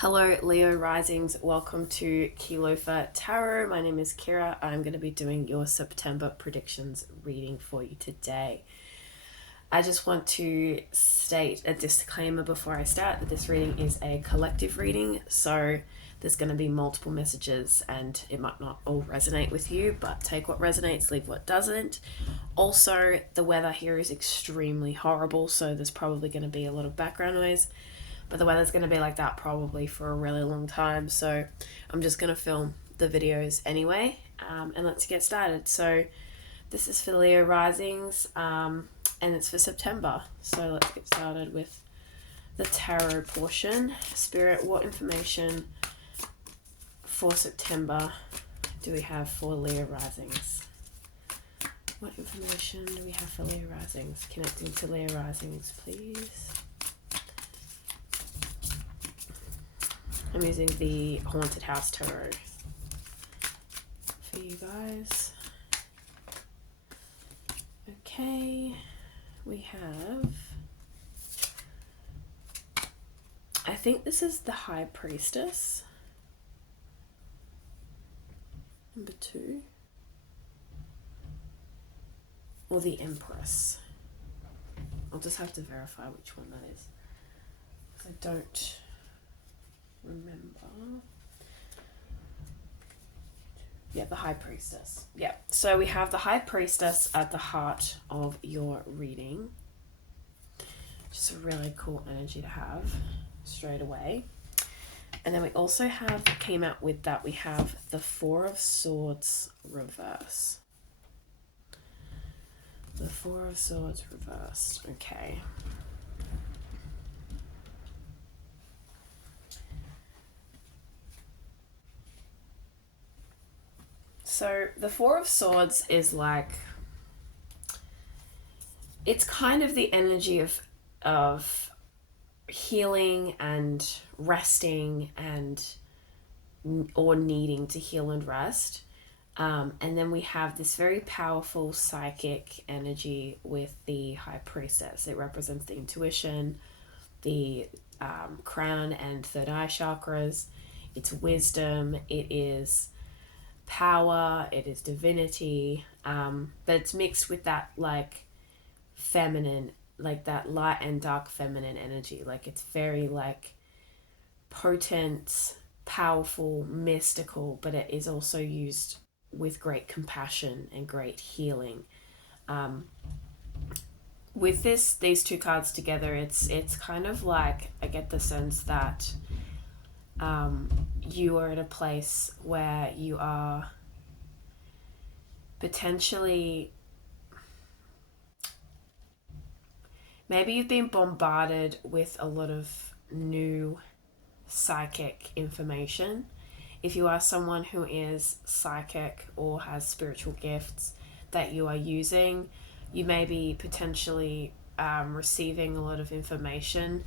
Hello, Leo Risings. Welcome to Kilofa Tarot. My name is Kira. I'm going to be doing your September predictions reading for you today. I just want to state a disclaimer before I start that this reading is a collective reading, so there's going to be multiple messages and it might not all resonate with you, but take what resonates, leave what doesn't. Also, the weather here is extremely horrible, so there's probably going to be a lot of background noise. But the weather's going to be like that probably for a really long time. So I'm just going to film the videos anyway. And let's get started. So this is for Leo Risings and it's for September. So let's get started with the tarot portion. Spirit, what information for September do we have for Leo Risings? What information do we have for Leo Risings? Connecting to Leo Risings, please. I'm using the Haunted House Tarot for you guys. Okay, we have, I think this is the High Priestess, number 2, or the Empress. I'll just have to verify which one that is, because I don't remember. Yeah, the High Priestess. Yeah, so we have the High Priestess at the heart of your reading. Just a really cool energy to have straight away. And then we also have, came out with that, we have the Four of Swords reverse. The Four of Swords reversed. Okay. So the Four of Swords is like, it's kind of the energy of healing and resting and or needing to heal and rest. And then we have this very powerful psychic energy with the High Priestess. It represents the intuition, the crown and third eye chakras. It's wisdom. It is power, it is divinity, but it's mixed with that like feminine, like that light and dark feminine energy. Like it's very like potent, powerful, mystical, but it is also used with great compassion and great healing. With these two cards together, it's kind of like, I get the sense that you are at a place where you are potentially, maybe you've been bombarded with a lot of new psychic information. If you are someone who is psychic or has spiritual gifts that you are using, you may be potentially receiving a lot of information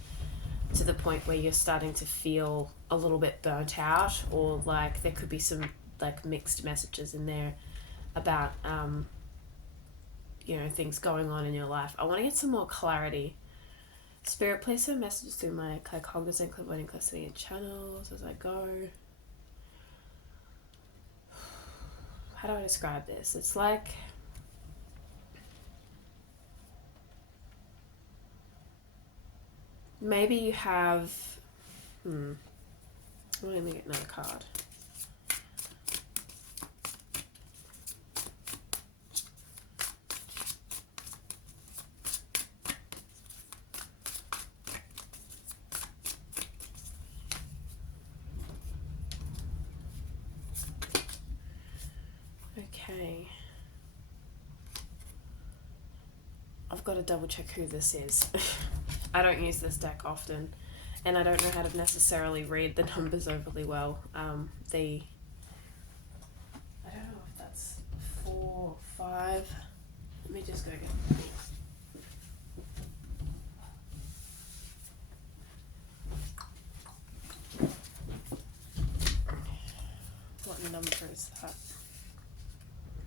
to the point where you're starting to feel a little bit burnt out, or like there could be some like mixed messages in there about things going on in your life. I want to get some more clarity. Spirit, please send messages through my claircognizant, clairvoyant, clairvoyant channels as I go. How do I describe this? It's like, maybe you have, let me get another card. Okay. I've got to double check who this is. I don't use this deck often, and I don't know how to necessarily read the numbers overly well. I don't know if that's 4, 5. Let me just go get. What number is that?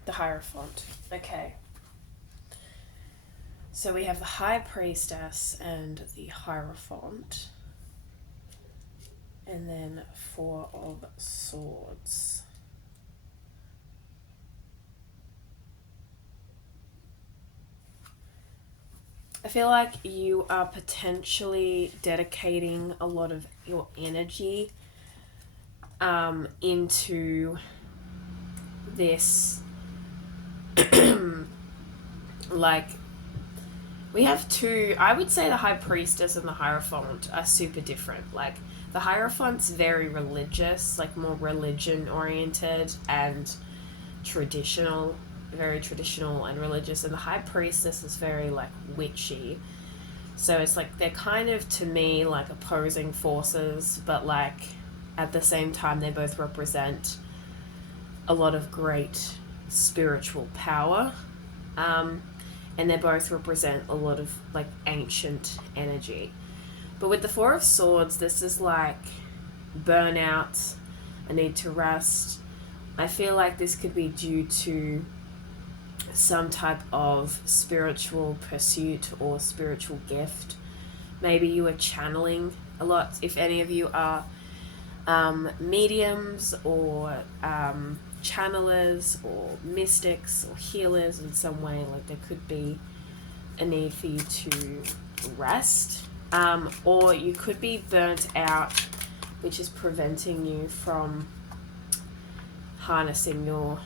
The Hierophant. Okay. So we have the High Priestess and the Hierophant. And then Four of Swords. I feel like you are potentially dedicating a lot of your energy into this like, we have two, I would say the High Priestess and the Hierophant are super different. Like, the Hierophant's very religious, like more religion oriented and traditional, very traditional and religious, and the High Priestess is very like witchy. So it's like they're kind of, to me, like opposing forces, but like at the same time they both represent a lot of great spiritual power, and they both represent a lot of like ancient energy. But with the Four of Swords, this is like burnout, a need to rest. I feel like this could be due to some type of spiritual pursuit or spiritual gift. Maybe you are channeling a lot. If any of you are mediums or channelers or mystics or healers in some way, like there could be a need for you to rest, or you could be burnt out, which is preventing you from harnessing your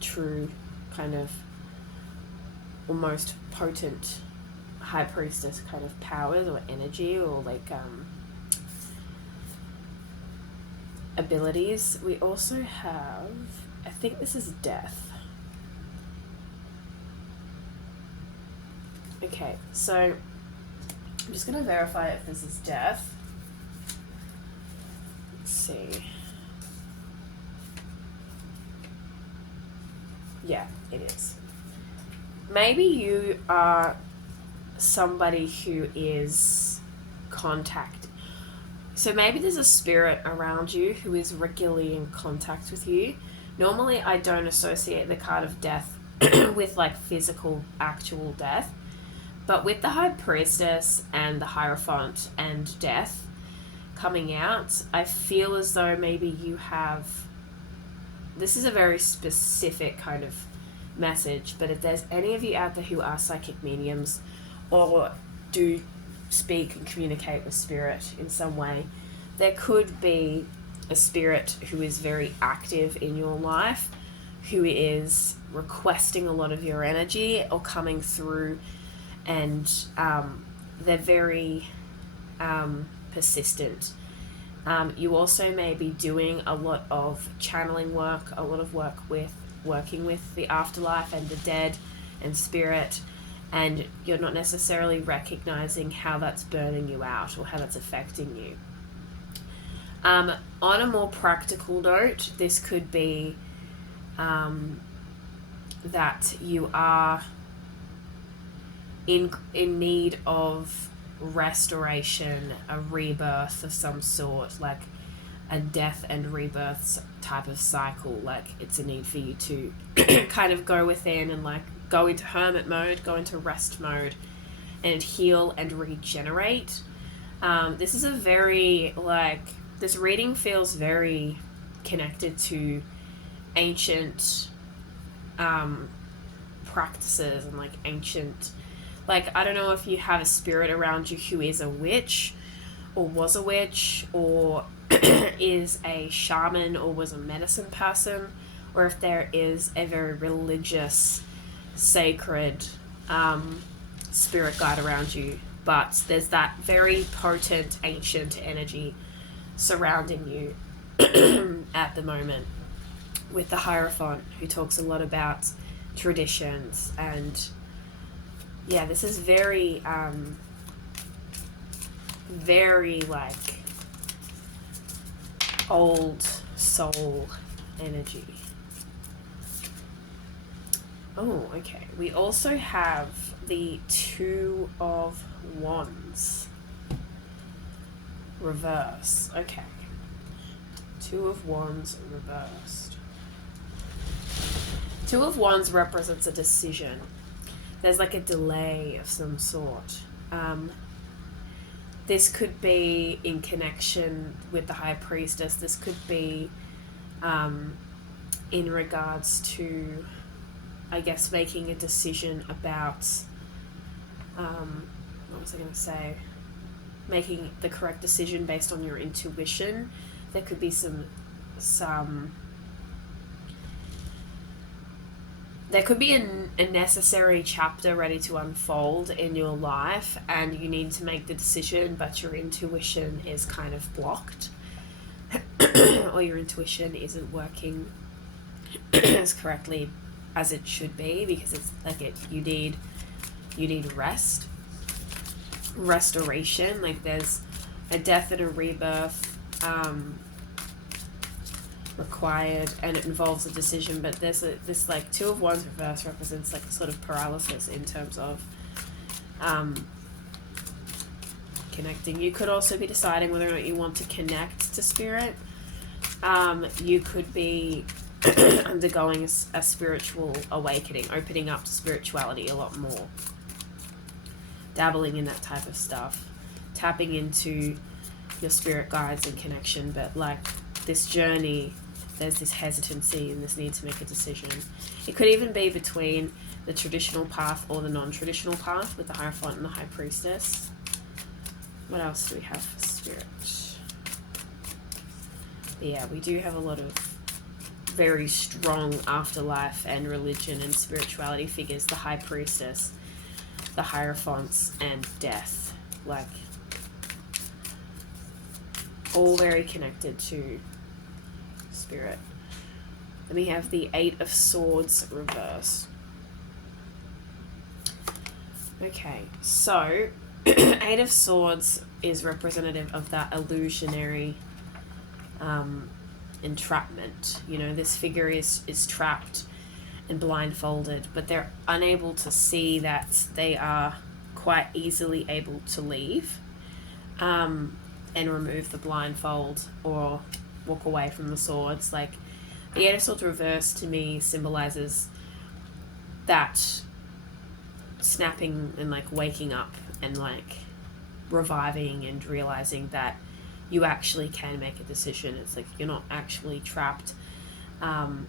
true kind of almost potent High Priestess kind of powers or energy, or like abilities. We also have, I think this is Death. Okay, so I'm just going to verify if this is Death. Let's see. Yeah, it is. Maybe you are somebody who is contact. So maybe there's a spirit around you who is regularly in contact with you. Normally, I don't associate the card of death with like physical, actual death. But with the High Priestess and the Hierophant and Death coming out, I feel as though maybe you have... This is a very specific kind of message, but if there's any of you out there who are psychic mediums or do speak and communicate with spirit in some way, there could be a spirit who is very active in your life, who is requesting a lot of your energy or coming through, and they're very persistent. You also may be doing a lot of channeling work, a lot of work with working with the afterlife and the dead and spirit, and you're not necessarily recognizing how that's burning you out or how that's affecting you. On a more practical note, this could be that you are in need of restoration, a rebirth of some sort, like a death and rebirth type of cycle. Like it's a need for you to kind of go within and like go into hermit mode, go into rest mode, and heal and regenerate. This is a very, like, this reading feels very connected to ancient practices and like ancient, like, I don't know if you have a spirit around you who is a witch or was a witch or is a shaman or was a medicine person, or if there is a very religious, sacred spirit guide around you. But there's that very potent, ancient energy surrounding you at the moment with the Hierophant, who talks a lot about traditions. And yeah, this is very, very like old soul energy. Oh, okay. We also have the Two of Wands. Reverse. Okay. Two of Wands reversed. Two of Wands represents a decision. There's like a delay of some sort. this could be in connection with the High Priestess. This could be in regards to, I guess, making a decision about, what was I going to say? Making the correct decision based on your intuition. There could be there could be a necessary chapter ready to unfold in your life, and you need to make the decision, but your intuition is kind of blocked, or your intuition isn't working as correctly as it should be, because it's like you need restoration. Like there's a death and a rebirth required, and it involves a decision, but there's this like Two of Wands reverse represents like a sort of paralysis in terms of connecting. You could also be deciding whether or not you want to connect to spirit. You could be undergoing a spiritual awakening, opening up to spirituality a lot more, dabbling in that type of stuff, tapping into your spirit guides and connection. But like this journey, there's this hesitancy and this need to make a decision. It could even be between the traditional path or the non-traditional path with the Hierophant and the High Priestess. What else do we have for spirit? But yeah, we do have a lot of very strong afterlife and religion and spirituality figures. The High Priestess, the Hierophants, and death. Like, all very connected to spirit. Then we have the Eight of Swords reverse. Okay, so Eight of Swords is representative of that illusionary entrapment. You know, this figure is trapped and blindfolded, but they're unable to see that they are quite easily able to leave and remove the blindfold or walk away from the swords. Like, the Eight of Swords reverse to me symbolizes that snapping and like waking up and like reviving and realizing that you actually can make a decision. It's like you're not actually trapped in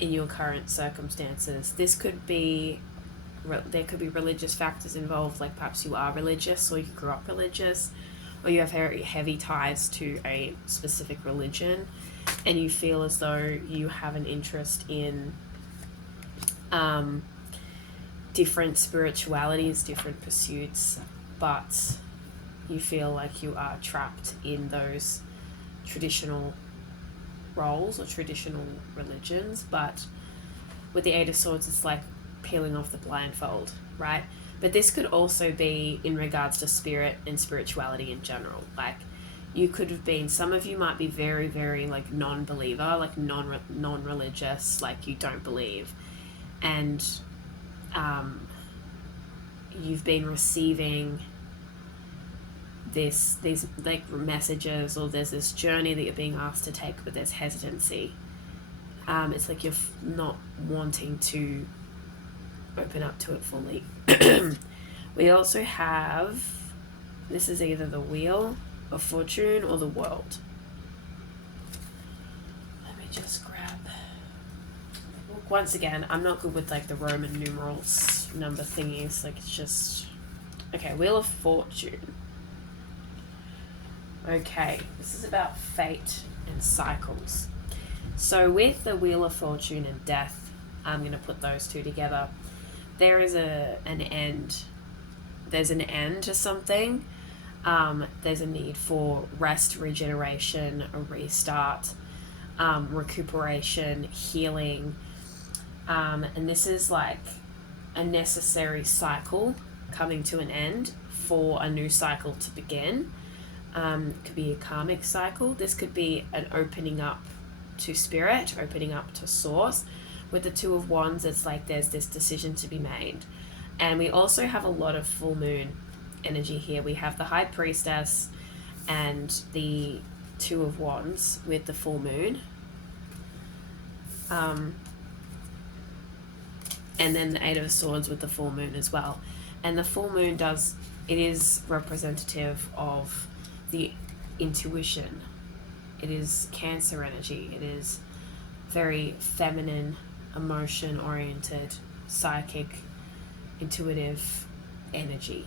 your current circumstances. This could be, there could be religious factors involved, like perhaps you are religious or you grew up religious, or you have very heavy ties to a specific religion and you feel as though you have an interest in different spiritualities, different pursuits, but you feel like you are trapped in those traditional roles or traditional religions. But with the Eight of Swords, it's like peeling off the blindfold, right? But this could also be in regards to spirit and spirituality in general. Like, you could have been, some of you might be very, very like non-believer, like non-religious, like you don't believe, and you've been receiving these like messages, or there's this journey that you're being asked to take, but there's hesitancy. It's like you're not wanting to open up to it fully. We also have, this is either the Wheel of Fortune or the World. Let me just grab the book. Once again, I'm not good with like the Roman numerals number thingies, like it's just, okay, Wheel of Fortune. Okay, this is about fate and cycles. So with the Wheel of Fortune and death, I'm going to put those two together. There is an end. There's an end to something. There's a need for rest, regeneration, a restart, recuperation, healing. And this is like a necessary cycle coming to an end for a new cycle to begin. It could be a karmic cycle. This could be an opening up to spirit, opening up to source. With the Two of Wands, it's like there's this decision to be made. And we also have a lot of full moon energy here. We have the High Priestess and the Two of Wands with the full moon. And then the Eight of Swords with the full moon as well. And the full moon does it is representative of the intuition. It is Cancer energy. It is very feminine, emotion oriented, psychic, intuitive energy,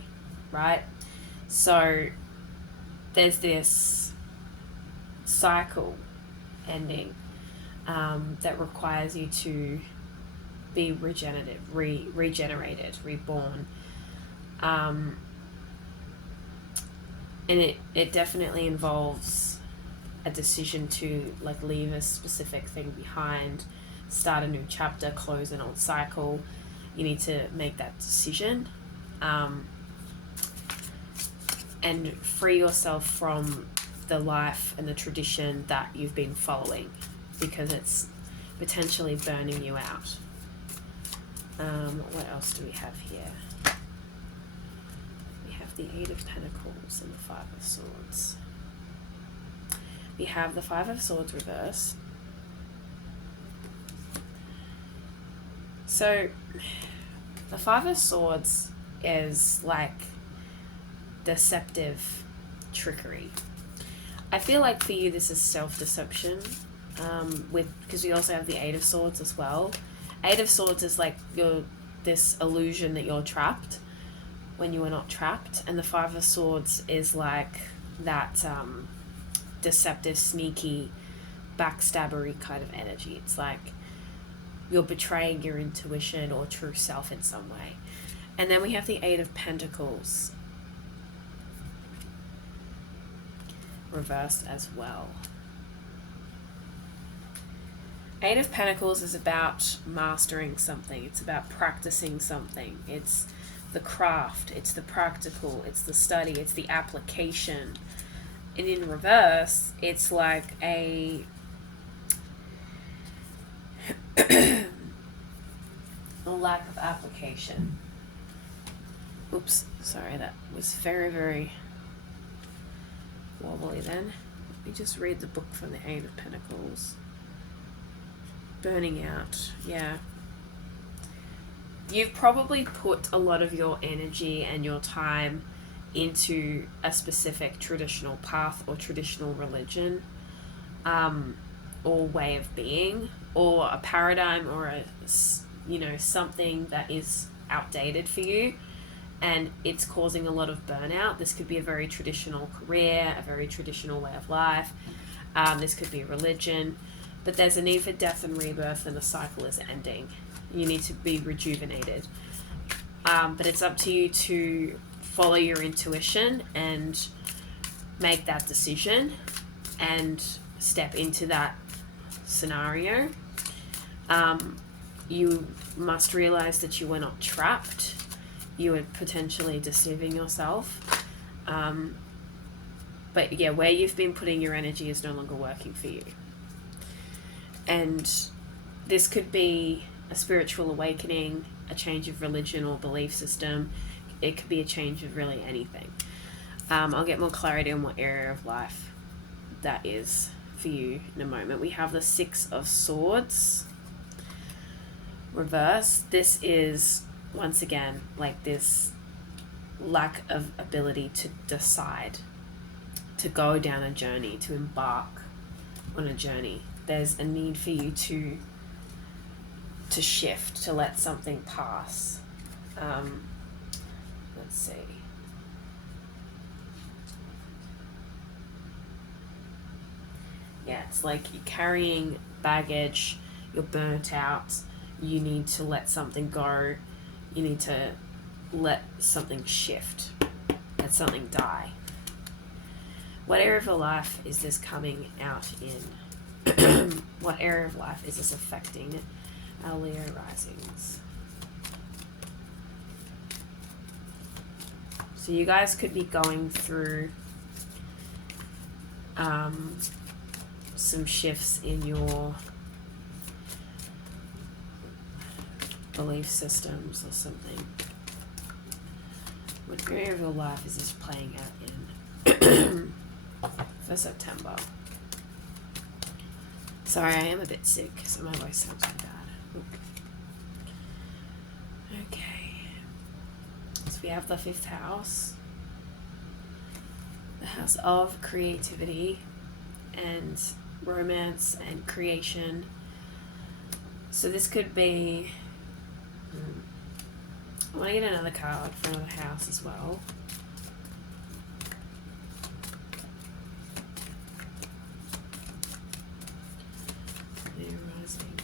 right? So there's this cycle ending that requires you to be regenerated, reborn. And it definitely involves a decision to like leave a specific thing behind, start a new chapter, close an old cycle. You need to make that decision and free yourself from the life and the tradition that you've been following, because it's potentially burning you out. What else do we have here? We have the Eight of Pentacles and the Five of Swords. We have the Five of Swords reversed. So the Five of Swords is like deceptive trickery. I feel like for you this is self-deception, because we also have the Eight of Swords as well. Eight of Swords is like this illusion that you're trapped when you are not trapped, and the Five of Swords is like that deceptive, sneaky, backstabbery kind of energy. It's like you're betraying your intuition or true self in some way. And then we have the Eight of Pentacles reversed as well. Eight of Pentacles is about mastering something. It's about practicing something. It's the craft. It's the practical. It's the study. It's the application. And in reverse, it's like a lack of application. Oops, sorry, that was very, very wobbly then. Let me just read the book from the Eight of Pentacles. Burning out, yeah. You've probably put a lot of your energy and your time into a specific traditional path or traditional religion, or way of being, or a paradigm, or something that is outdated for you, and it's causing a lot of burnout. This could be a very traditional career, a very traditional way of life. This could be a religion, but there's a need for death and rebirth, and the cycle is ending. You need to be rejuvenated. But it's up to you to follow your intuition and make that decision and step into that scenario. You must realize that you are not trapped. You are potentially deceiving yourself. But yeah, where you've been putting your energy is no longer working for you. And this could be a spiritual awakening, a change of religion or belief system. It could be a change of really anything. I'll get more clarity on what area of life that is for you in a moment. We have the Six of Swords reverse. This is, once again, like this lack of ability to decide, to go down a journey, to embark on a journey. There's a need for you to shift, to let something pass. Let's see. Yeah, it's like you're carrying baggage, you're burnt out, you need to let something go, you need to let something shift, let something die. What area of your life is this coming out in? What area of life is this affecting our Leo risings? So you guys could be going through some shifts in your belief systems or something. What area of your life is this playing out in for September? Sorry, I am a bit sick, so my voice sounds so bad. Okay. So we have the 5th house. house of creativity and romance and creation. So this could be, I want to get another card for another house as well. Leo risings.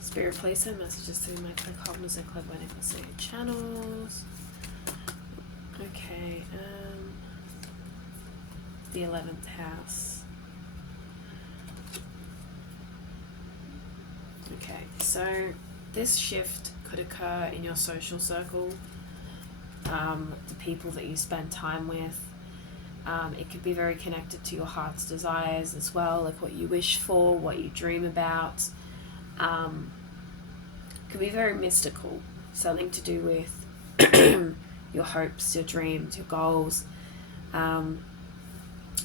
Spirit, please send messages through my cognizant and clairvoyant channels. Okay, the 11th house. Okay, so this shift could occur in your social circle, the people that you spend time with. It could be very connected to your heart's desires as well, like what you wish for, what you dream about. Could be very mystical, something to do with your hopes, your dreams, your goals.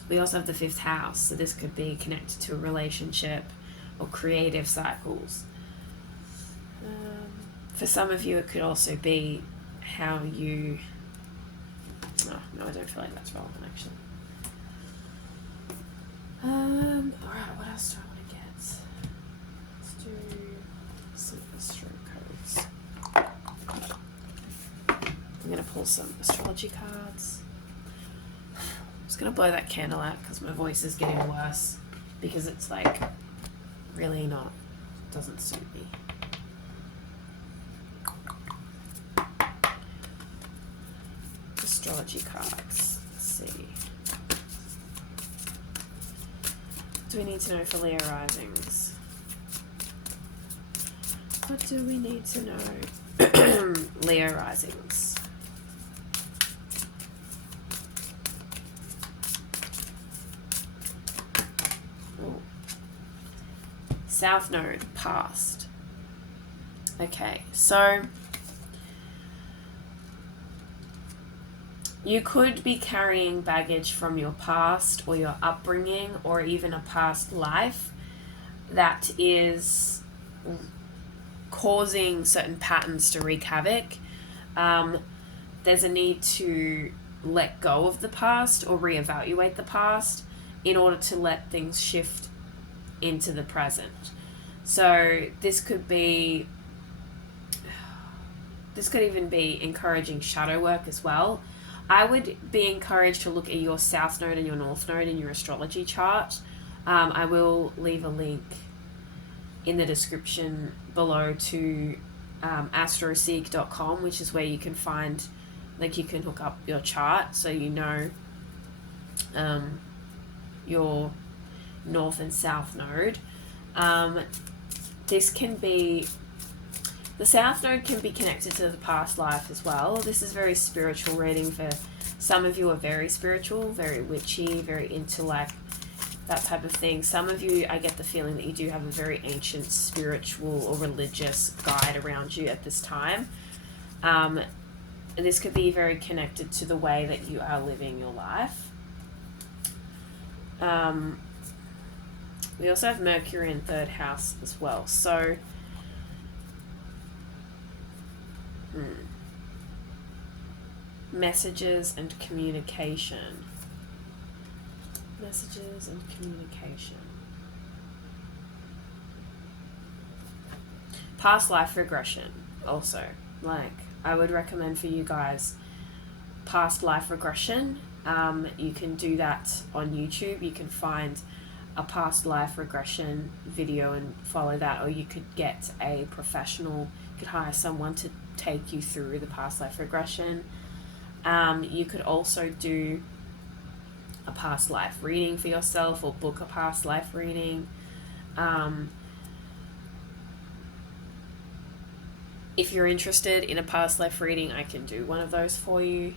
We also have the 5th house, so this could be connected to a relationship or creative cycles. For some of you, it could also be how you... Oh, no, I don't feel like that's relevant, actually. Alright, what else do I want to get? Let's do some astro codes. I'm going to pull some astrology cards. I'm just going to blow that candle out because my voice is getting worse, because it's like really not, doesn't suit me. Astrology cards. Let's see. What do we need to know for Leo risings? What do we need to know? Leo risings. Ooh. South Node, past. Okay, so you could be carrying baggage from your past or your upbringing or even a past life that is causing certain patterns to wreak havoc. There's a need to let go of the past or reevaluate the past in order to let things shift into the present. So this could even be encouraging shadow work as well. I would be encouraged to look at your South Node and your North Node in your astrology chart. I will leave a link in the description below to astroseek.com, which is where you can find, like, you can hook up your chart so you know your North and South Node. This can be... The South Node can be connected to the past life as well. This is very spiritual reading for some of you are very spiritual, very witchy, very intellect, that type of thing. Some of you, I get the feeling that you do have a very ancient spiritual or religious guide around you at this time. This could be very connected to the way that you are living your life. We also have Mercury in 3rd house as well. So messages and communication. Messages and communication. Past life regression also. Like, I would recommend for you guys past life regression. You can do that on YouTube. You can find a past life regression video and follow that, or you could get a professional, you could hire someone to take you through the past life regression. You could also do a past life reading for yourself or book a past life reading. If you're interested in a past life reading, I can do one of those for you.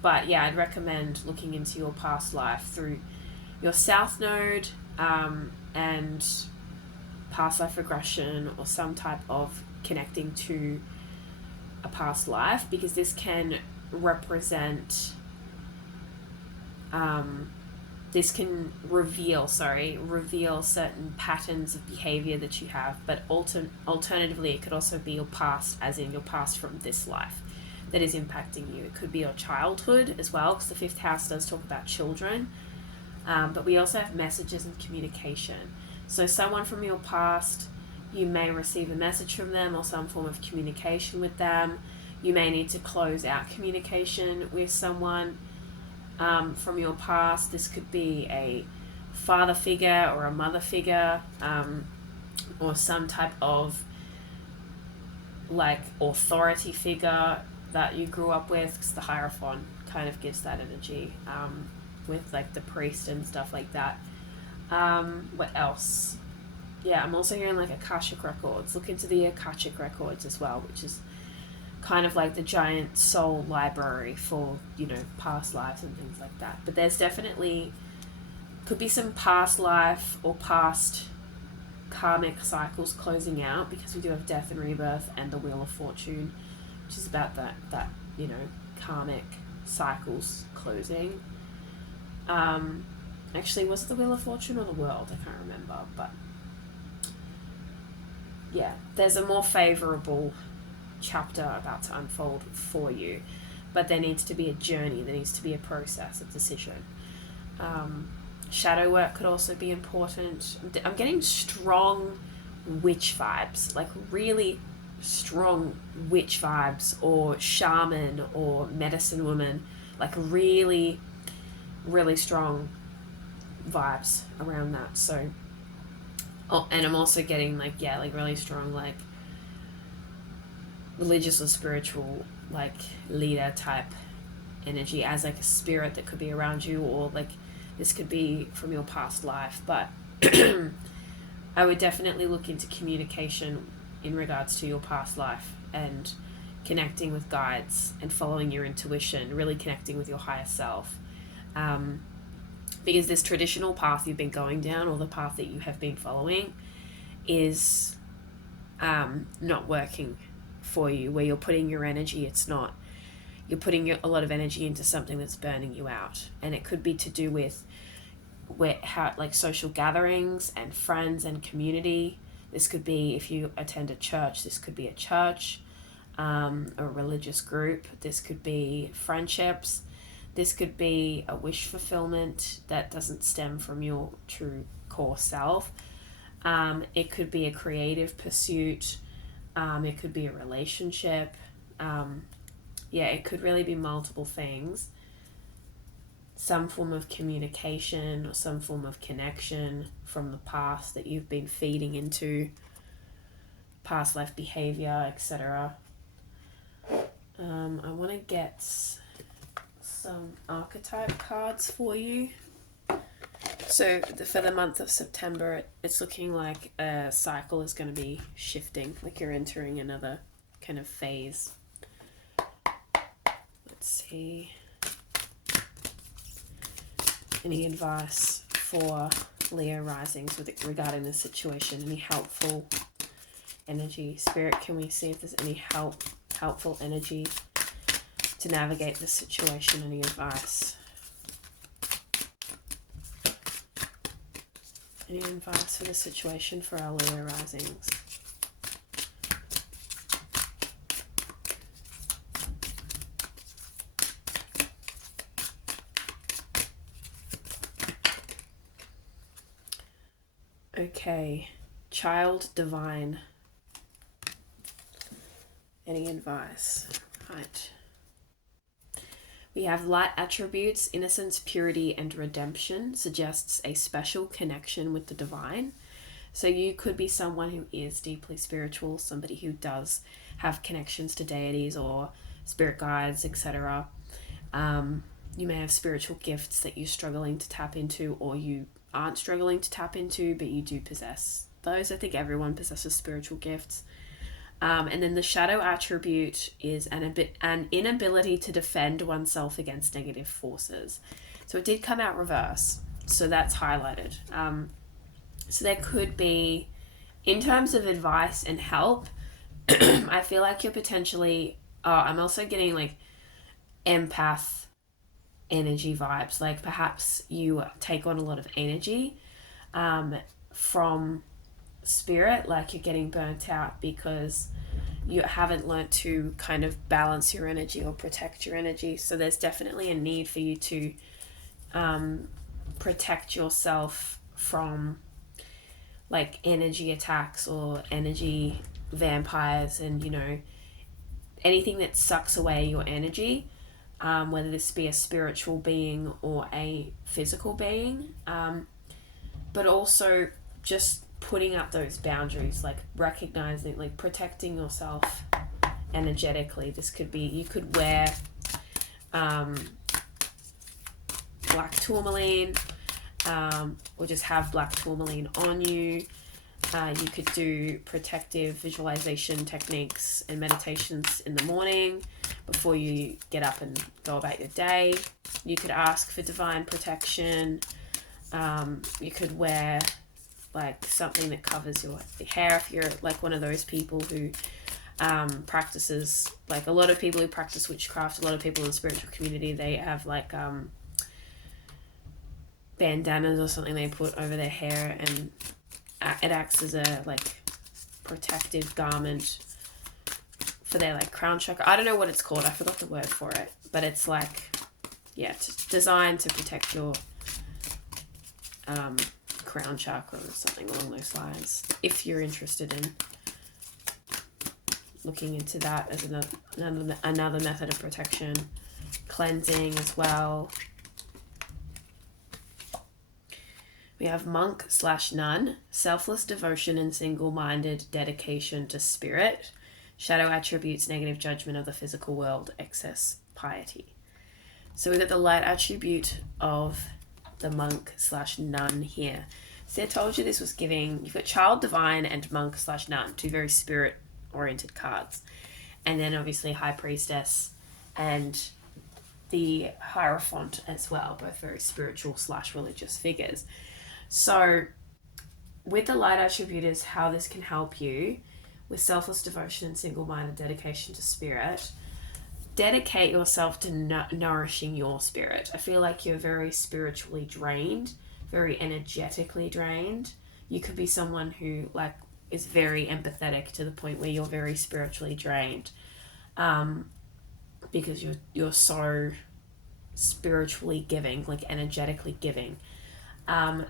But yeah, I'd recommend looking into your past life through your South Node and past life regression or some type of connecting to a past life, because this can represent this can reveal certain patterns of behavior that you have, but alternatively it could also be your past, as in your past from this life, that is impacting you. It could be your childhood as well, because the fifth house does talk about children, but we also have messages and communication. So someone from your past, you may receive a message from them or some form of communication with them. You may need to close out communication with someone from your past. This could be a father figure or a mother figure, or some type of like authority figure that you grew up with, because the Hierophant kind of gives that energy, with like the priest and stuff like that. What else? Yeah, I'm also hearing like Akashic Records. Look into the Akashic Records as well, which is kind of like the giant soul library for, past lives and things like that. But there's definitely, could be some past life or past karmic cycles closing out, because we do have death and rebirth and the Wheel of Fortune, which is about that karmic cycles closing. Actually, was it the Wheel of Fortune or the World? I can't remember, but yeah, there's a more favourable chapter about to unfold for you, but there needs to be a journey, there needs to be a process, a decision. Shadow work could also be important. I'm getting strong witch vibes, like really strong witch vibes, or shaman or medicine woman, like really, really strong vibes around that. So, and I'm also getting like really strong like religious or spiritual like leader type energy, as like a spirit that could be around you, or like this could be from your past life. But I would definitely look into communication in regards to your past life, and connecting with guides and following your intuition, really connecting with your higher self, because this traditional path you've been going down, or the path that you have been following, is not working for you, where you're putting your energy. It's not, you're putting a lot of energy into something that's burning you out, and it could be to do with like social gatherings and friends and community. This could be, if you attend a church, this could be a church, a religious group. This could be friendships. This could be a wish fulfillment that doesn't stem from your true core self. It could be a creative pursuit. It could be a relationship. It could really be multiple things. Some form of communication or some form of connection from the past that you've been feeding into, past life behavior, etc. I want to get some archetype cards for you. So for the month of September, it's looking like a cycle is going to be shifting, like you're entering another kind of phase. Let's see. Any advice for Leo risings regarding this situation? Any helpful energy? Spirit, can we see if there's any helpful energy to navigate this situation? Any advice? Any advice for the situation for our Leo risings? Okay, child divine. Any advice? Right. We have light attributes, innocence, purity, and redemption suggests a special connection with the divine. So you could be someone who is deeply spiritual, somebody who does have connections to deities or spirit guides, etc. You may have spiritual gifts that you're struggling to tap into, or you aren't struggling to tap into, but you do possess those. I think everyone possesses spiritual gifts. And then the shadow attribute is an inability to defend oneself against negative forces. So it did come out reverse, so that's highlighted. So there could be, in terms of advice and help, I feel like you're potentially, I'm also getting like empath energy vibes. Like perhaps you take on a lot of energy from spirit, like you're getting burnt out because you haven't learnt to kind of balance your energy or protect your energy. So there's definitely a need for you to protect yourself from like energy attacks or energy vampires, and you know, anything that sucks away your energy, whether this be a spiritual being or a physical being, but also just putting up those boundaries, like recognizing, like protecting yourself energetically. This could be, you could wear black tourmaline, or just have black tourmaline on you. You could do protective visualization techniques and meditations in the morning before you get up and go about your day. You could ask for divine protection. You could wear like something that covers your hair if you're like one of those people who practices, like a lot of people who practice witchcraft, a lot of people in the spiritual community, they have like bandanas or something they put over their hair, and it acts as a like protective garment for their like crown chakra. I don't know what it's called, I forgot the word for it, but it's like, yeah, it's designed to protect your crown chakra or something along those lines. If you're interested in looking into that as another method of protection. Cleansing as well. We have monk/nun, selfless devotion and single-minded dedication to spirit. Shadow attributes, negative judgment of the physical world, excess piety. So we've got the light attribute of the monk/nun here. So I told you this was giving, you've got child divine and monk/nun, two very spirit-oriented cards. And then obviously high priestess and the Hierophant as well, both very spiritual/religious figures. So with the light attribute is how this can help you with selfless devotion and single-minded dedication to spirit. Dedicate yourself to nourishing your spirit. I feel like you're very spiritually drained, very energetically drained. You could be someone who like is very empathetic to the point where you're very spiritually drained, because you're so spiritually giving, like energetically giving.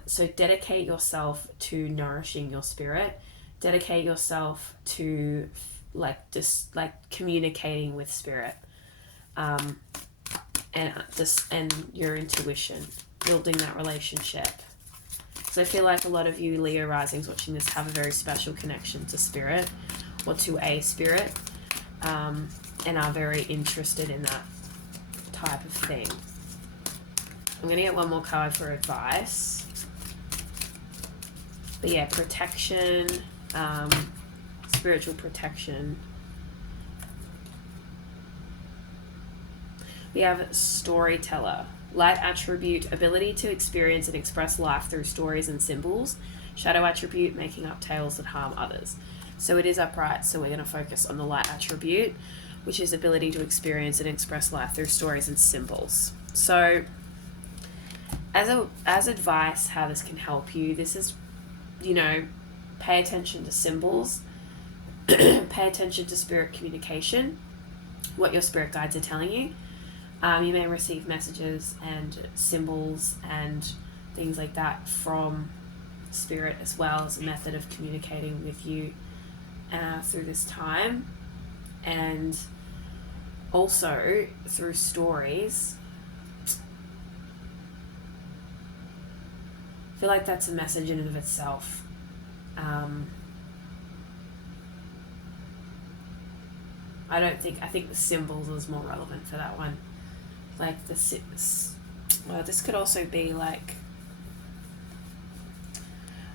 So dedicate yourself to nourishing your spirit. Dedicate yourself to like just like communicating with spirit, and your intuition, building that relationship. So I feel like a lot of you Leo risings watching this have a very special connection to spirit or to a spirit, and are very interested in that type of thing. I'm going to get one more card for advice. But yeah, protection, spiritual protection. We have storyteller. Light attribute, ability to experience and express life through stories and symbols. Shadow attribute, making up tales that harm others. So it is upright, so we're going to focus on the light attribute, which is ability to experience and express life through stories and symbols. So as advice, how this can help you, this is, you know, pay attention to symbols, pay attention to spirit communication, what your spirit guides are telling you. You may receive messages and symbols and things like that from spirit as well as a method of communicating with you through this time, and also through stories. I feel like that's a message in and of itself. I think the symbols is more relevant for that one. Like this could also be like,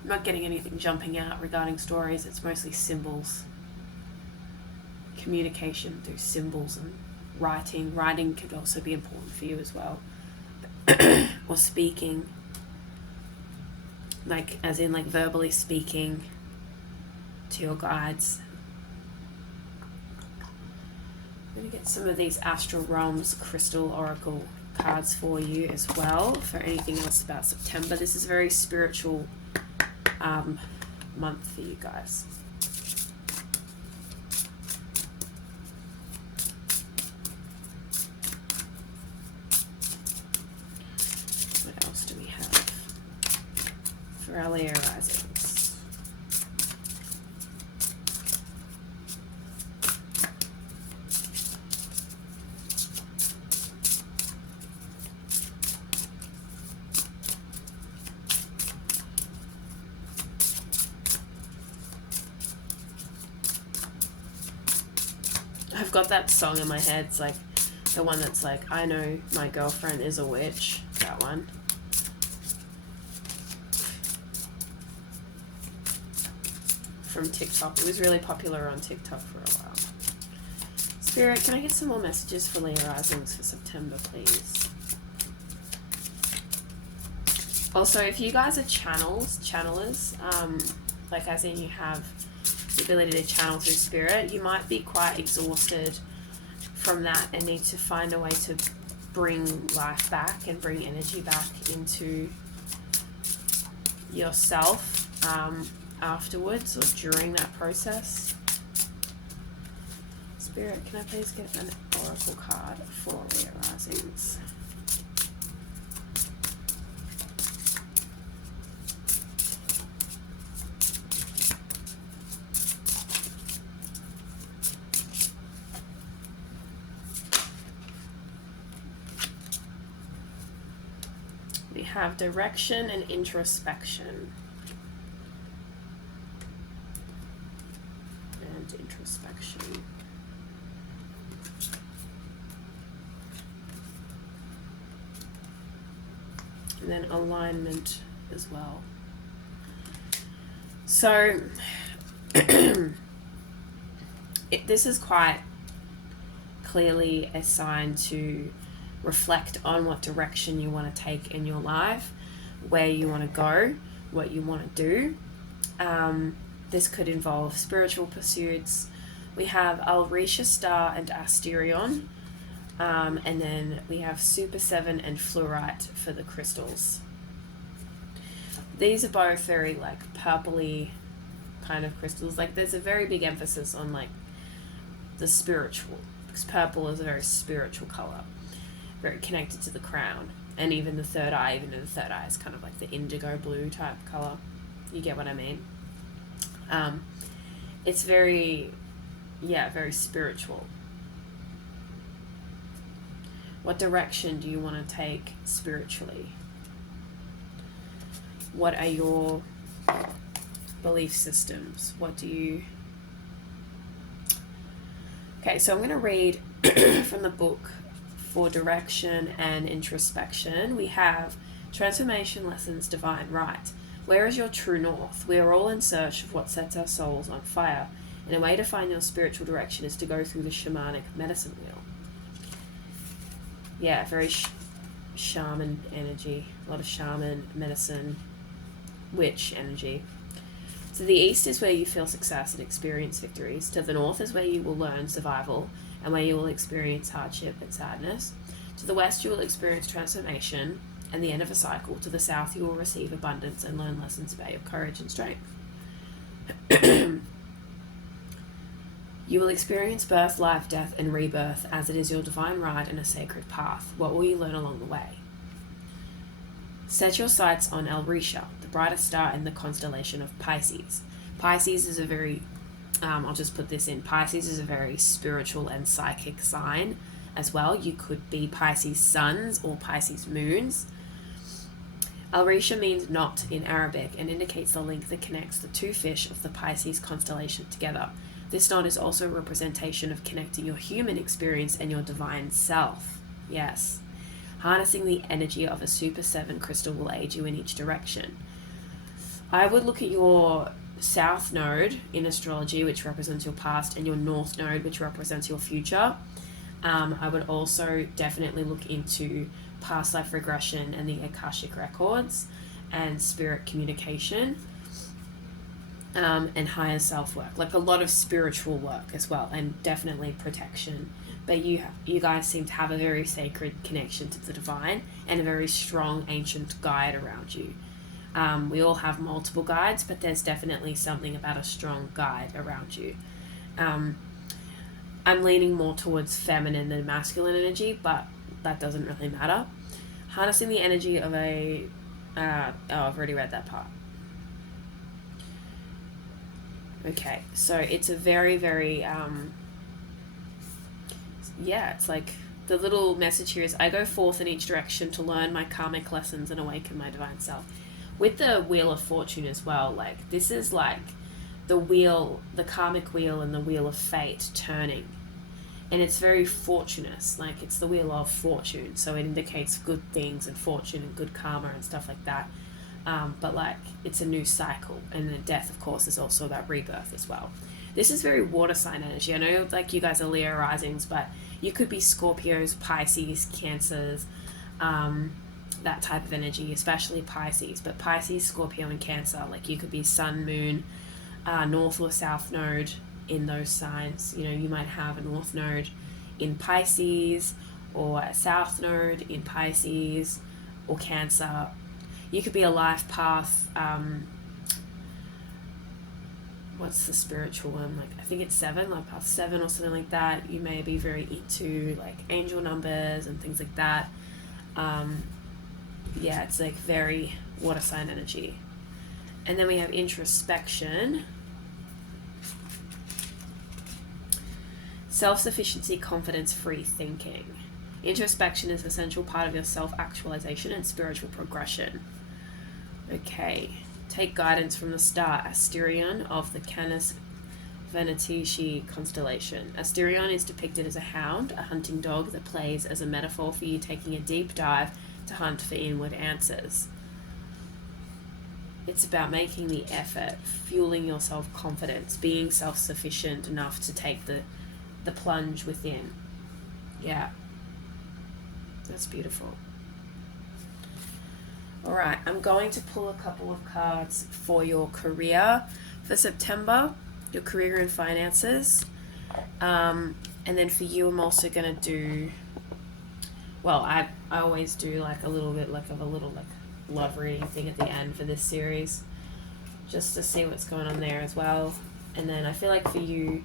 I'm not getting anything jumping out regarding stories, it's mostly symbols. Communication through symbols and writing. Writing could also be important for you as well. Or speaking. Like, as in like verbally speaking to your guides. I'm going to get some of these Astral Realms Crystal Oracle cards for you as well for anything else about September. This is a very spiritual month for you guys. What else do we have for our Leo risings? I've got that song in my head. It's like the one that's like, I know my girlfriend is a witch. That one. From TikTok. It was really popular on TikTok for a while. Spirit, can I get some more messages for Leo risings for September, please? Also, if you guys are channelers, like as in you have the ability to channel through spirit, you might be quite exhausted from that and need to find a way to bring life back and bring energy back into yourself afterwards or during that process. Spirit, can I please get an oracle card for Leo risings? We have direction and introspection. And introspection. And then alignment as well. So this is quite clearly a sign to reflect on what direction you want to take in your life, where you want to go, what you want to do. This could involve spiritual pursuits. We have Alrisha Star and Asterion. And then we have Super 7 and Fluorite for the crystals. These are both very like purpley kind of crystals. Like there's a very big emphasis on like the spiritual, because purple is a very spiritual color, very connected to the crown, and even the third eye. Even though the third eye is kind of like the indigo blue type color. You get what I mean? It's very, very spiritual. What direction do you want to take spiritually? What are your belief systems? What do you... Okay, so I'm going to read from the book for direction and introspection. We have Transformation Lessons, Divine Right. Where is your true north? We are all in search of what sets our souls on fire. And a way to find your spiritual direction is to go through the shamanic medicine wheel. Yeah, very shaman energy. A lot of shaman, medicine, witch energy. So the east is where you feel success and experience victories. To the north is where you will learn survival and where you will experience hardship and sadness. To the west you will experience transformation and the end of a cycle. To the south you will receive abundance and learn lessons about your courage and strength. You will experience birth, life, death, and rebirth as it is your divine right and a sacred path. What will you learn along the way? Set your sights on Alrisha, the brightest star in the constellation of Pisces. Pisces is a very, I'll just put this in, Pisces is a very spiritual and psychic sign as well. You could be Pisces suns or Pisces moons. Alrisha means knot in Arabic and indicates the link that connects the two fish of the Pisces constellation together. This knot is also a representation of connecting your human experience and your divine self. Yes. Harnessing the energy of a Super 7 crystal will aid you in each direction. I would look at your south node in astrology, which represents your past, and your north node, which represents your future. I would also definitely look into past life regression and the Akashic records and spirit communication. And higher self work, like a lot of spiritual work as well, and definitely protection but you guys seem to have a very sacred connection to the divine and a very strong ancient guide around you. We all have multiple guides, but there's definitely something about a strong guide around you. I'm leaning more towards feminine than masculine energy, but that doesn't really matter. Harnessing the energy of a... I've already read that part. Okay, so it's a very, very... it's like the little message here is, I go forth in each direction to learn my karmic lessons and awaken my divine self. With the Wheel of Fortune as well, like, this is like the wheel, the karmic wheel and the wheel of fate turning. And it's very fortunate, like it's the wheel of fortune, so it indicates good things and fortune and good karma and stuff like that. But like, it's a new cycle, and then death, of course, is also about rebirth as well. This is very water sign energy. I know like you guys are Leo risings, but you could be Scorpios, Pisces, Cancers, that type of energy, especially Pisces. But Pisces, Scorpio, and Cancer, like you could be Sun, Moon, North or South Node in those signs. You know, you might have a North Node in Pisces, or a South Node in Pisces or Cancer. You could be a life path, what's the spiritual one? Like, I think it's 7, life path 7 or something like that. You may be very into like angel numbers and things like that. It's like very water sign energy. And then we have introspection. Self-sufficiency, confidence, free thinking. Introspection is an essential part of your self-actualization and spiritual progression. Okay. Take guidance from the star Asterion of the Canis Venatici constellation. Asterion is depicted as a hound, a hunting dog that plays as a metaphor for you taking a deep dive to hunt for inward answers. It's about making the effort, fueling your self-confidence, being self-sufficient enough to take the plunge within. Yeah. That's beautiful. All right, I'm going to pull a couple of cards for your career for September, your career and finances. And then for you, I'm also going to do, well, I always do like a little bit like of a little like love reading thing at the end for this series, just to see what's going on there as well. And then I feel like for you,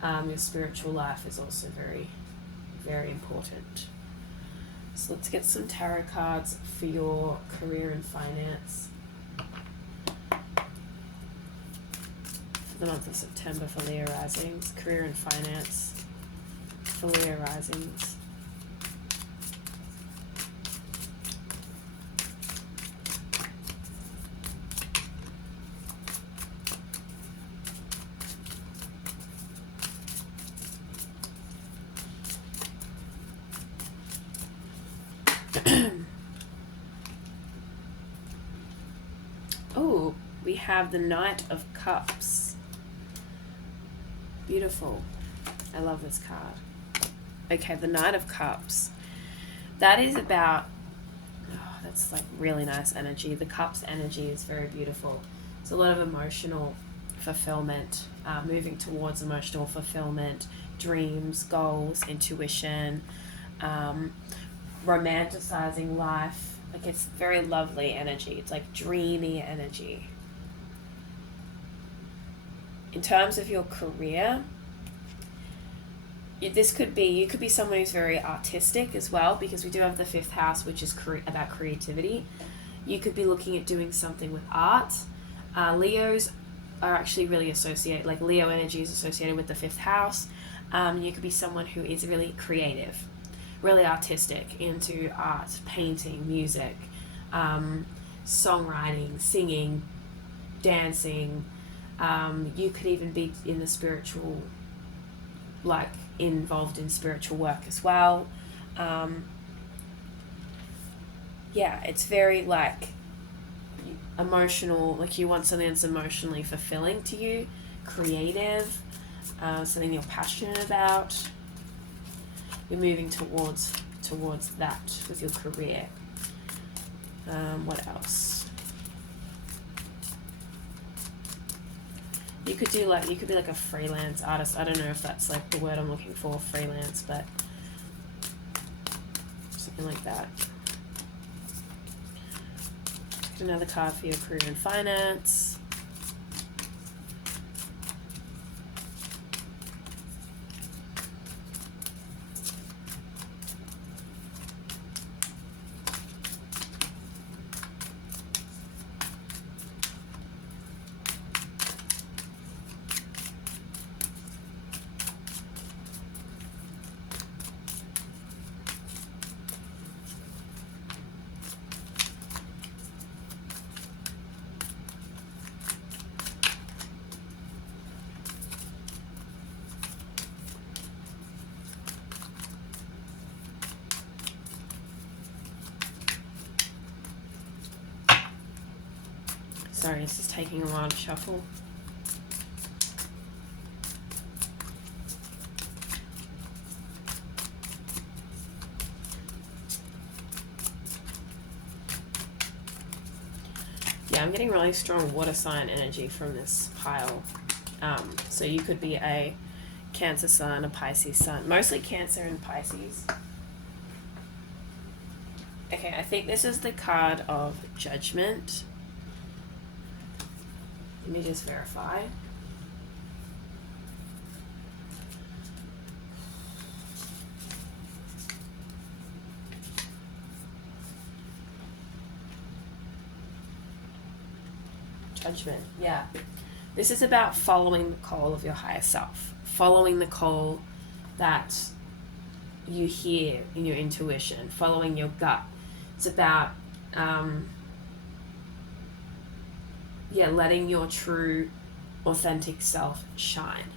your spiritual life is also very, very important. So let's get some tarot cards for your career and finance for the month of September for Leo risings. Career and finance for Leo risings. Oh, we have the Knight of Cups. Beautiful. I love this card. Okay, the Knight of Cups. That is about, that's like really nice energy. The Cups energy is very beautiful. It's a lot of emotional fulfillment, moving towards emotional fulfillment, dreams, goals, intuition, romanticizing life. Like, it's very lovely energy. It's like dreamy energy. In terms of your career, you could be someone who's very artistic as well, because we do have the 5th house, which is about creativity. You could be looking at doing something with art. Leos are actually really associated, like Leo energy is associated with the 5th house. You could be someone who is really creative, really artistic, into art, painting, music, songwriting, singing, dancing. You could even be in the spiritual, like involved in spiritual work as well. It's very like emotional, like you want something that's emotionally fulfilling to you, creative, something you're passionate about. You're moving towards that with your career. What else? You could be like a freelance artist. I don't know if that's like the word I'm looking for, freelance, but something like that. Get another card for your career and finance. Sorry, this is taking a while to shuffle. Yeah, I'm getting really strong water sign energy from this pile. So you could be a Cancer sun, a Pisces sun. Mostly Cancer and Pisces. Okay, I think this is the card of Judgment. Let me just verify. Judgment, yeah. This is about following the call of your higher self. Following the call that you hear in your intuition. Following your gut. It's about, letting your true, authentic self shine.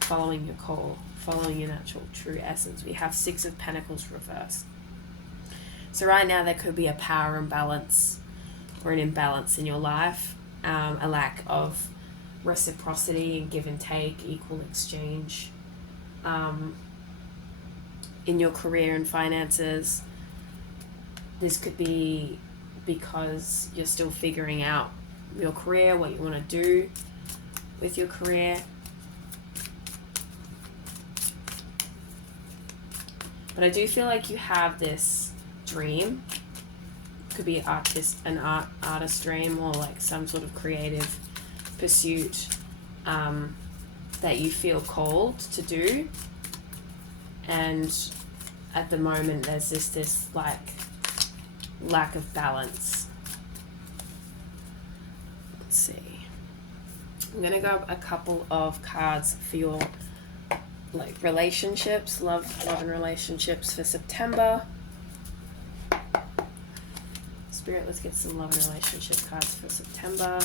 Following your call. Following your natural, true essence. We have 6 of Pentacles reversed. So right now there could be a power imbalance or an imbalance in your life, a lack of reciprocity and give and take, equal exchange in your career and finances. This could be because you're still figuring out your career, what you want to do with your career. But I do feel like you have this dream. Could be an artist dream, or like some sort of creative pursuit that you feel called to do. And at the moment there's just this like lack of balance. Let's see. I'm gonna grab a couple of cards for your like relationships, love and relationships for September. Spirit, let's get some love and relationship cards for September.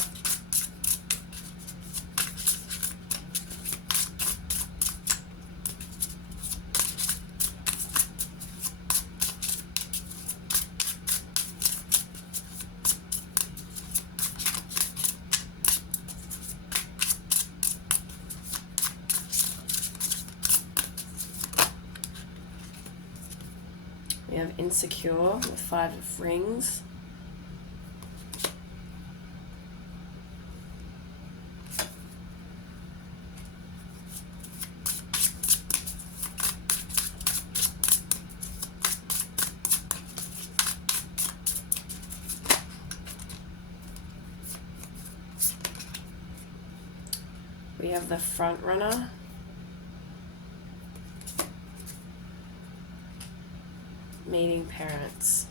We have Insecure with 5 of Rings. We have the Front Runner. Meeting parents.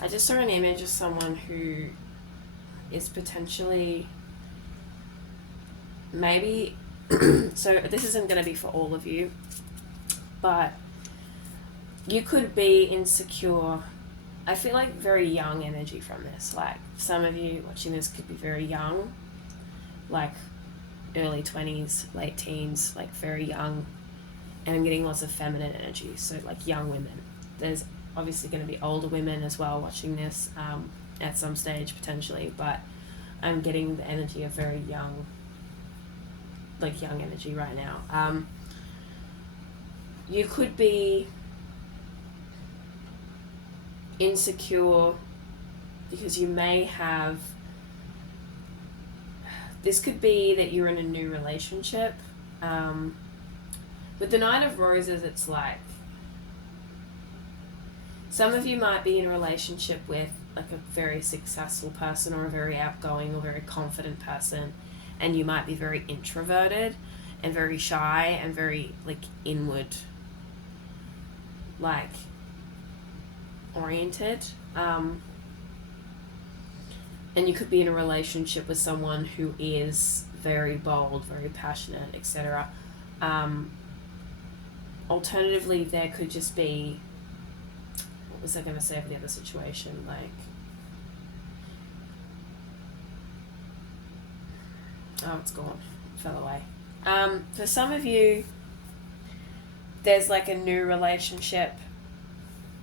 I just saw an image of someone who is potentially maybe so this isn't going to be for all of you, but you could be insecure. I feel like very young energy from this. Like some of you watching this could be very young, like early 20s, late teens, like very young. And I'm getting lots of feminine energy, so like young women. There's obviously going to be older women as well watching this at some stage potentially, but I'm getting the energy of very young, like young energy right now. You could be insecure because you may have this could be that you're in a new relationship. With the Knight of Roses, it's like some of you might be in a relationship with like a very successful person or a very outgoing or very confident person, and you might be very introverted and very shy and very like inward like oriented. And you could be in a relationship with someone who is very bold, very passionate, etc. Alternatively, there could just be, what was I going to say for the other situation? Like, oh, it's gone. It fell away. For some of you, there's like a new relationship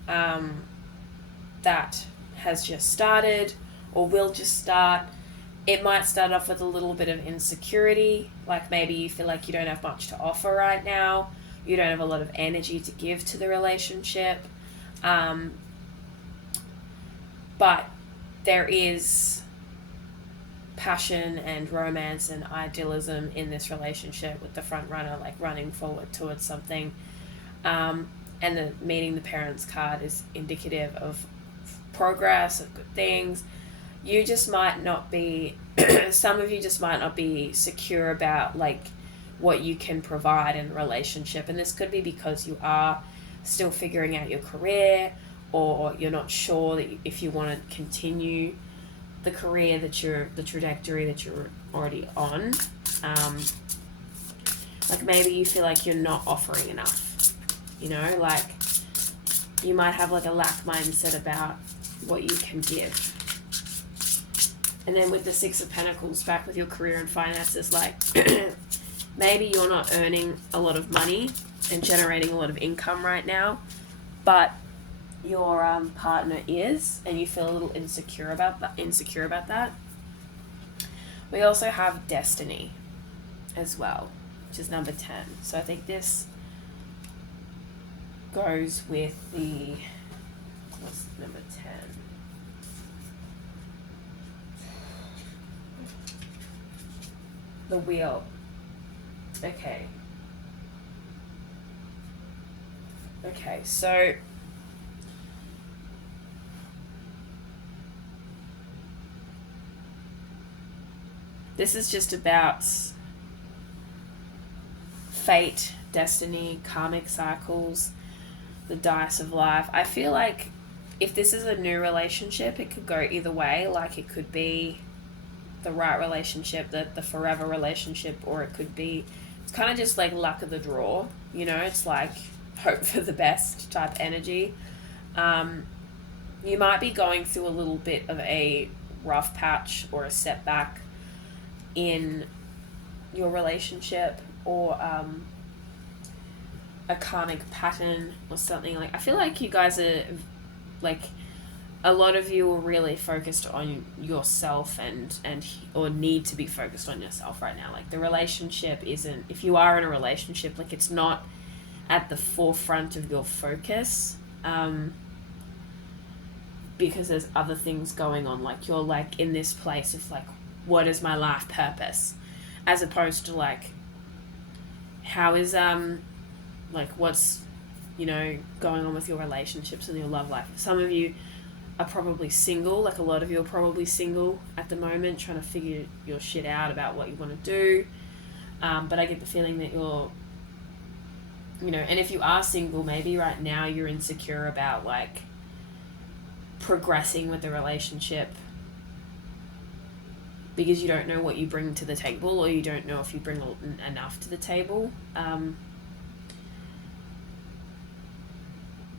that has just started or will just start. It might start off with a little bit of insecurity, like maybe you feel like you don't have much to offer right now, you don't have a lot of energy to give to the relationship, but there is passion and romance and idealism in this relationship, with the front runner like running forward towards something, and the meeting the parents card is indicative of progress, of good things. You just might not be some of you just might not be secure about like what you can provide in a relationship, and this could be because you are still figuring out your career, or you're not sure that if you want to continue the career the trajectory that you're already on. Like maybe you feel like you're not offering enough, like you might have like a lack mindset about what you can give. And then with the Six of Pentacles, back with your career and finances, like maybe you're not earning a lot of money and generating a lot of income right now, but your partner is, and you feel a little insecure about that. We also have Destiny as well, which is number 10. So I think this goes with the, what's number 10? The Wheel. Okay, so this is just about fate, destiny, karmic cycles, the dice of life. I feel like if this is a new relationship, it could go either way. Like it could be the right relationship, the forever relationship, or it could be, it's kind of just like luck of the draw, it's like hope for the best type energy. You might be going through a little bit of a rough patch or a setback in your relationship, or a karmic pattern or something. Like I feel like you guys are like, a lot of you are really focused on yourself and or need to be focused on yourself right now. Like the relationship isn't, if you are in a relationship, like it's not at the forefront of your focus, because there's other things going on. Like you're like in this place of like, what is my life purpose, as opposed to like, how is like what's going on with your relationships and your love life. Some of you are probably single, like a lot of you are probably single at the moment, trying to figure your shit out about what you want to do, but I get the feeling that you're, and if you are single, maybe right now you're insecure about like progressing with the relationship because you don't know what you bring to the table, or you don't know if you bring enough to the table.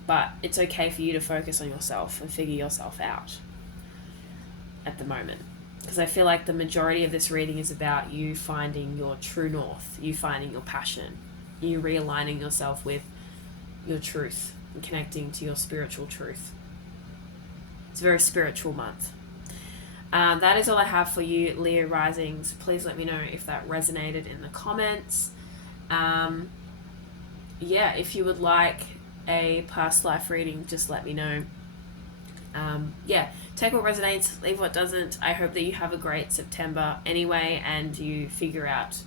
But it's okay for you to focus on yourself and figure yourself out at the moment. Because I feel like the majority of this reading is about you finding your true north, you finding your passion, you realigning yourself with your truth and connecting to your spiritual truth. It's a very spiritual month. That is all I have for you, Leo rising. So please let me know if that resonated in the comments. If you would like a past life reading, just let me know. take what resonates, leave what doesn't. I hope that you have a great September anyway, and you figure out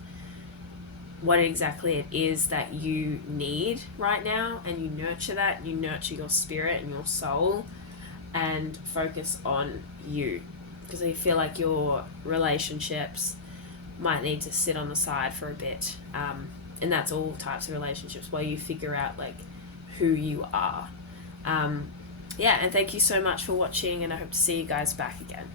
what exactly it is that you need right now, and you nurture that, you nurture your spirit and your soul, and focus on you, because I feel like your relationships might need to sit on the side for a bit, and that's all types of relationships, where you figure out like who you are. And thank you so much for watching, and I hope to see you guys back again.